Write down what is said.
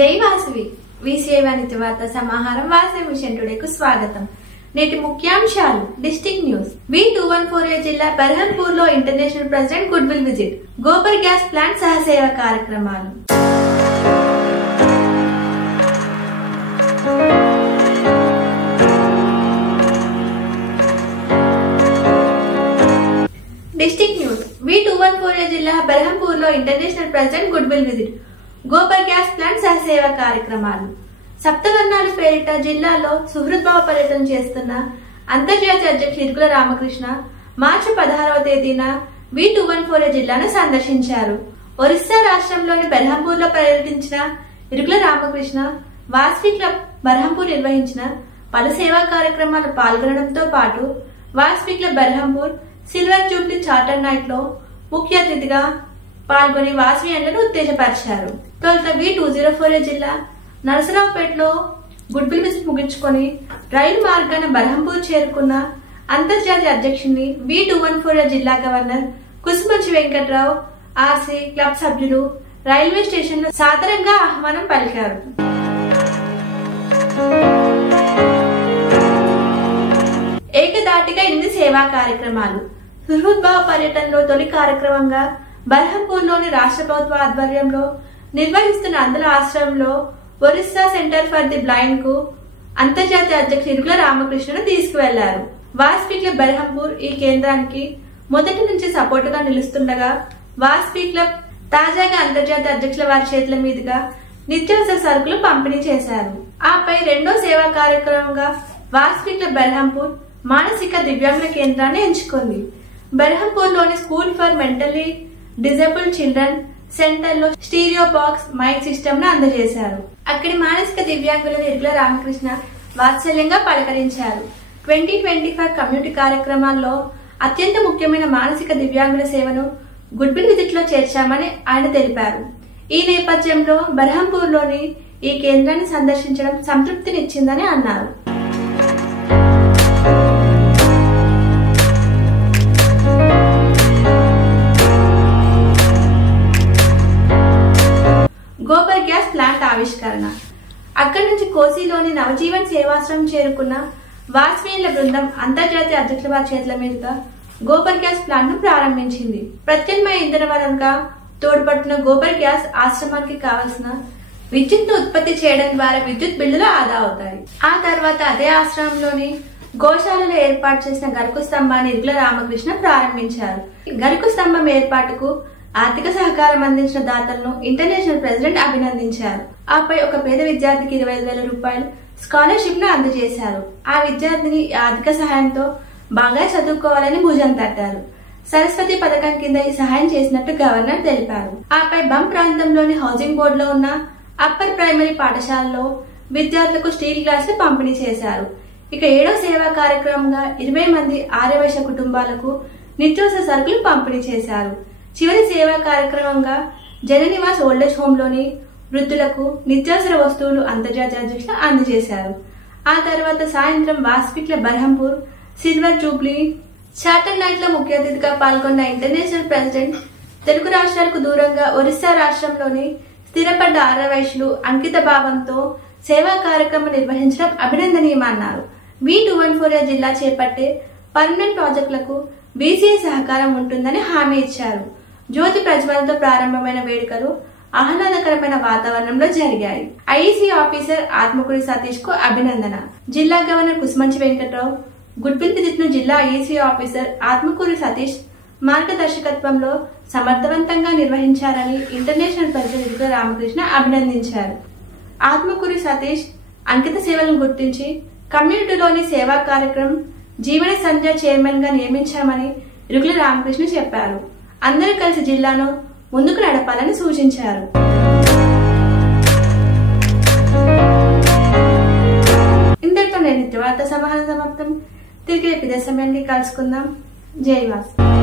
జై వాసవి విసిఐ వాణిజ్య వార్తా సమాహారం వాసవి మిషన్ టుడేకు స్వాగతం. నేటి ముఖ్యాంశాలు. District news. V214A జిల్లా బెర్హంపూర్ లో international president goodwill visit. Gobar gas plant సహసేవ కార్యక్రమాలు. District news. V214A జిల్లా బెర్హంపూర్ లో international president goodwill visit. Gobar gas plant సహసేవ కార్యక్రమాలు. సప్తవర్ణాలు పేరిట జిల్లాలో సుహృద్భావ పర్యటన చేస్తున్న అంతర్జాతీయ అధ్యక్షులు ఇరుకుల రామకృష్ణ మార్చి 16వ తేదీన V214A జిల్లాను సందర్శించారు. ఒరిస్సా రాష్ట్రంలోని బెర్హంపూర్ లో పర్యటించిన ఇరుకుల రామకృష్ణ వాసవి క్లబ్ బెర్హంపూర్ నిర్వహించిన పలు సేవా కార్యక్రమాలు పాల్గొనడంతో పాటు Vasavi club Berhampur silver Jubilee charter night లో ముఖ్య అతిథిగా పాల్గొని వాసవియన్లను ఉత్తేజపరిచారు. తొలుత V204A జిల్లా నరసరావుపేటలో గుడ్ విల్ విజిట్ ముగించుకొని రైలు మార్గాన బెర్హంపూర్ చేరుకున్న అంతర్జాతీయ అధ్యక్షుని V214A జిల్లా governor Kusumanchi Venkatrao RC club సభ్యులు రైల్వే స్టేషన్ లో సాదరంగా ఆహ్వానం పలికారు. ఏకదాటిగా 8 సేవా కార్యక్రమాలు. సుహృద్భావ పర్యటనలో తొలి కార్యక్రమంగా బెర్హంపూర్ లోని రాష్ట్ర ప్రభుత్వ ఆధ్వర్యంలో నిర్వహిస్తున్న అందుల ఆశ్రమంలో Orissa centre for the blind కు అంతర్జాతీయ అధ్యక్షులు ఇరుకుల రామకృష్ణను తీసుకువెళ్లారు. వాసవి క్లబ్ బెర్హంపూర్ ఈ కేంద్రానికి మొదటి నుంచి సపోర్ట్ గా నిలుస్తుండగా వాసవి క్లబ్ తాజాగా అంతర్జాతీయ అధ్యక్షుల వారి చేతుల మీదుగా నిత్యావసర సరుకులు పంపిణీ చేశారు. ఆపై రెండో సేవా కార్యక్రమంగా వాసవి క్లబ్ బెర్హంపూర్ మానసిక దివ్యాంగుల కేంద్రాన్ని ఎంచుకుంది. బెర్హంపూర్ లోని school for mentally disabled children centre లో స్టీరియో బాక్స్ మైక్ సిస్టమ్ ను అందజేశారు. అక్కడి మానసిక దివ్యాంగులను ఇరుకుల రామకృష్ణ వాత్సల్యంగా పలకరించారు. 2025 కమ్యూనిటీ కార్యక్రమాల్లో అత్యంత ముఖ్యమైన మానసిక దివ్యాంగుల సేవను గుడ్ విల్ విజిట్ లో చేర్చామని ఆయన తెలిపారు. ఈ నేపథ్యంలో బెర్హంపూర్ లోని ఈ కేంద్రాన్ని సందర్శించడం సంతృప్తినిచ్చిందని అన్నారు. గోబర్ గ్యాస్ ప్లాంట్ ఆవిష్కరణ. అక్కడి నుంచి కోసిలోని నవజీవన్ సేవాశ్రమం చేరుకున్న వాసవియన్ల బృందం అంతర్జాతీయ అధ్యక్షుల వారి చేతుల మీదుగా గోబర్ గ్యాస్ ప్లాంట్ ను ప్రారంభించింది. ప్రత్యామ్నాయ ఇంధన వనరుగా తోడ్పడుతున్న గోబర్ గ్యాస్ ఆశ్రమానికి కావలసిన విద్యుత్ ను ఉత్పత్తి చేయడం ద్వారా విద్యుత్ బిల్లులు ఆదా అవుతాయి. ఆ తర్వాత అదే ఆశ్రమంలోని గోశాలలో ఏర్పాటు చేసిన గరుకు స్తంభాన్ని ఇరుకుల రామకృష్ణ ప్రారంభించారు. గరుకు స్తంభం ఏర్పాటుకు ఆర్థిక సహకారం అందించిన దాతలను ఇంటర్నేషనల్ ప్రెసిడెంట్ అభినందించారు. ఆపై ఒక పేద విద్యార్థికి 25,000 రూపాయలు స్కాలర్షిప్ ను అందజేశారు. ఆ విద్యార్థిని ఆర్థిక సహాయంతో బాగా చదువుకోవాలని భుజం తట్టారు. సరస్వతి పథకం కింద ఈ సహాయం చేసినట్టు గవర్నర్ తెలిపారు. ఆపై బం ప్రాంతంలోని హౌసింగ్ బోర్డు లో ఉన్న అప్పర్ ప్రైమరీ పాఠశాలలో విద్యార్థులకు స్టీల్ గ్లాసులు పంపిణీ చేశారు. ఇక 7వ సేవా కార్యక్రమంగా 20 మంది ఆర్యవైశ్య కుటుంబాలకు నిత్యావసర సరుకులు పంపిణీ చేశారు. చివరి సేవా కార్యక్రమంగా జననివాస్ ఓల్డేజ్ హోమ్ లోని వృద్ధులకు నిత్యావసర వస్తువులు అంతర్జాతీయ అధ్యక్షులు అందజేశారు. ఆ తర్వాత సాయంత్రం Vasavi club Berhampur silver Jubilee charter night లో ముఖ్య అతిథిగా పాల్గొన్న ఇంటర్నేషనల్ ప్రెసిడెంట్ తెలుగు రాష్ట్రాలకు దూరంగా ఒరిస్సా రాష్ట్రంలోని స్థిరపడ్డ ఆర్యవైశ్యులు అంకిత భావంతో సేవా కార్యక్రమం నిర్వహించడం అభినందనీయమన్నారు. V214A జిల్లా చేపట్టే పర్మనెంట్ ప్రాజెక్టులకు బీసీఐ సహకారం ఉంటుందని హామీ ఇచ్చారు. జ్యోతి ప్రజ్వలతో ప్రారంభమైన వేడుకలు ఆహ్లాదకరమైన వాతావరణంలో జరిగాయి. ఐఈసీ ఆఫీసర్ ఆత్మకూరి సతీష్ కు అభినందన. జిల్లా governor Kusumanchi Venkatrao good will visit ను జిల్లా ఐఈసీ ఆఫీసర్ ఆత్మకూరి సతీష్ మార్గదర్శకత్వంలో సమర్థవంతంగా నిర్వహించారని ఇంటర్నేషనల్ ప్రెసిడెంట్ ఇరుకుల రామకృష్ణ అభినందించారు. ఆత్మకూరి సతీష్ అంకిత సేవలను గుర్తించి కమ్యూనిటీలోని సేవా కార్యక్రమం జీవన సంధ్య చైర్మన్ గా నియమించామని ఇరుకుల రామకృష్ణ చెప్పారు. అందరూ కలిసి జిల్లాను ముందుకు నడపాలని సూచించారు. ఇంతటితో నేను వార్తా సమాహారం సమాప్తం. తిరిగి రేపు ఇదే సమయానికి కలుసుకుందాం. జై వాసవి.